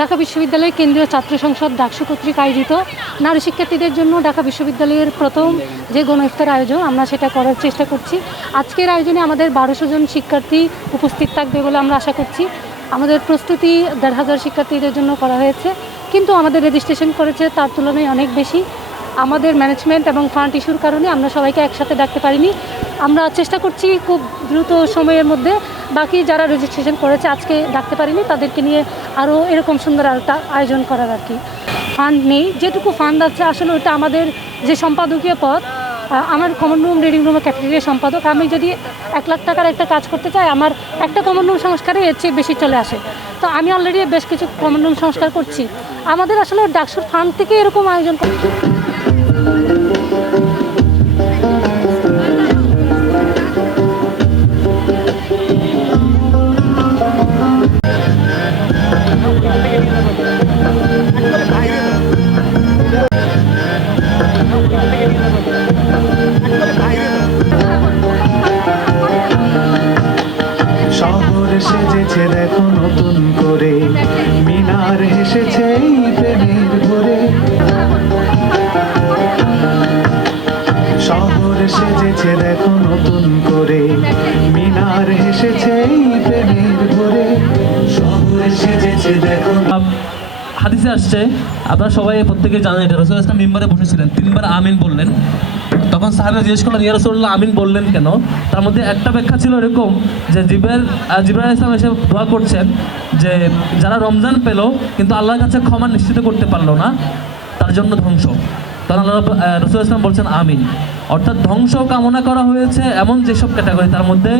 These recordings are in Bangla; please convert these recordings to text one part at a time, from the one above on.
ঢাকা বিশ্ববিদ্যালয় কেন্দ্রীয় ছাত্র সংসদ ডাকসু কর্তৃক আয়োজিত নারী শিক্ষার্থীদের জন্য ঢাকা বিশ্ববিদ্যালয়ের প্রথম যে গণ ইফতার আয়োজন, আমরা সেটা করার চেষ্টা করছি। আজকের আয়োজনে আমাদের 1200 জন শিক্ষার্থী উপস্থিত থাকবে বলে আমরা আশা করছি। আমাদের প্রস্তুতি 1500 শিক্ষার্থীদের জন্য করা হয়েছে, কিন্তু আমাদের রেজিস্ট্রেশন করেছে তার তুলনায় অনেক বেশি। আমাদের ম্যানেজমেন্ট এবং ফান্ড ইস্যুর কারণে আমরা সবাইকে একসাথে ডাকতে পারিনি। আমরা চেষ্টা করছি খুব দ্রুত সময়ের মধ্যে বাকি যারা রেজিস্ট্রেশন করেছে আজকে ডাকতে পারিনি তাদেরকে নিয়ে আরও এরকম সুন্দর আরেকটা আয়োজন করার আর কি। ফান্ড নেই, যেটুকু ফান্ড আছে আসলে ওটা আমাদের যে সম্পাদকীয় পদ, আমার common room, reading room, cafeteria সম্পাদক। আমি যদি 1 লাখ টাকার একটা কাজ করতে চাই, আমার একটা কমন রুম সংস্কারে এর চেয়ে বেশি চলে আসে। তো আমি অলরেডি বেশ কিছু কমন রুম সংস্কার করছি। আমাদের আসলে ডাকসুর ফান্ড থেকে এরকম আয়োজন করছি। শহর সেজেছে দেখো নতুন করে, মিনার হেসেছে এই প্রেমের ভরে। শহর সেজেছে দেখো নতুন করে, মিনার হেসেছে এই প্রেমের ভরে। শহর সেজেছে দেখো। হাদিসে আসছে, আপনারা সবাই প্রত্যেকে জানেন, এটা রাসূল ইসলাম মিম্বারে বসেছিলেন, 3 বার আমিন বললেন। তখন সাহাবীরা জিজ্ঞেস করলেন, ইয়া রাসূলুল্লাহ আমিন বললেন কেন? তার মধ্যে একটা ব্যাখ্যা ছিল এরকম যে জিবরাইল ইসলাম এসে দোয়া করছেন যে যারা রমজান পেল কিন্তু আল্লাহর কাছে ক্ষমা নিশ্চিত করতে পারলো না, তার জন্য ধ্বংস। তখন রাসূল ইসলাম বলছেন আমিন। অর্থাৎ ধ্বংস কামনা করা হয়েছে এমন যেসব ক্যাটাগরি, তার মধ্যে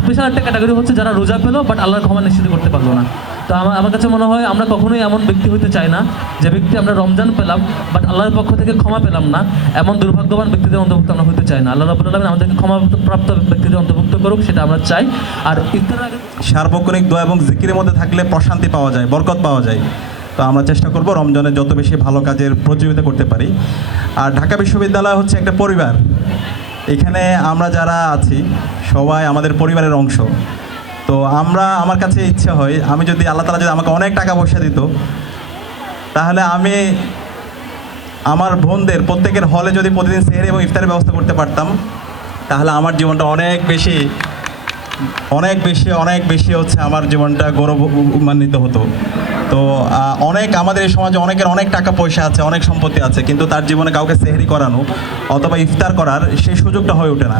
স্পেশাল একটা ক্যাটাগরি হচ্ছে যারা রোজা পেলো বাট আল্লাহর ক্ষমা নিশ্চিত করতে পারলো না। তো আমার কাছে মনে হয় আমরা কখনোই এমন ব্যক্তি হতে চাই না যে ব্যক্তি আমরা রমজান পেলাম বাট আল্লাহর পক্ষ থেকে ক্ষমা পেলাম না, এমন দুর্ভাগ্যবান ব্যক্তিদের অন্তর্ভুক্ত আমরা হতে চাই না। আল্লাহ রাব্বুল আলামিন আমাদেরকে ক্ষমাপ্রাপ্ত ব্যক্তিদের অন্তর্ভুক্ত করুক, সেটা আমরা চাই। আর ইফতারের আগে সার্বক্ষণিক দোয়া এবং জিকিরের মধ্যে থাকলে প্রশান্তি পাওয়া যায়, বরকত পাওয়া যায়। তো আমরা চেষ্টা করব রমজানে যত বেশি ভালো কাজের প্রতিযোগিতা করতে পারি। আর ঢাকা বিশ্ববিদ্যালয় হচ্ছে একটা পরিবার। এখানে আমরা যারা আছি সবাই আমাদের পরিবারের অংশ। তো আমার কাছে ইচ্ছে হয়, আমি যদি আল্লাহ তাআলা যদি আমাকে অনেক টাকা পয়সা দিত, তাহলে আমি আমার বোনদের প্রত্যেকের হলে যদি প্রতিদিন সেহরি এবং ইফতারের ব্যবস্থা করতে পারতাম, তাহলে আমার জীবনটা অনেক বেশি হচ্ছে আমার জীবনটা গৌরবান্বিত হতো। তো আমাদের এই সমাজে অনেকের অনেক টাকা পয়সা আছে, অনেক সম্পত্তি আছে, কিন্তু তার জীবনে কাউকে সেহরি করানো অথবা ইফতার করার সেই সুযোগটা হয়ে ওঠে না।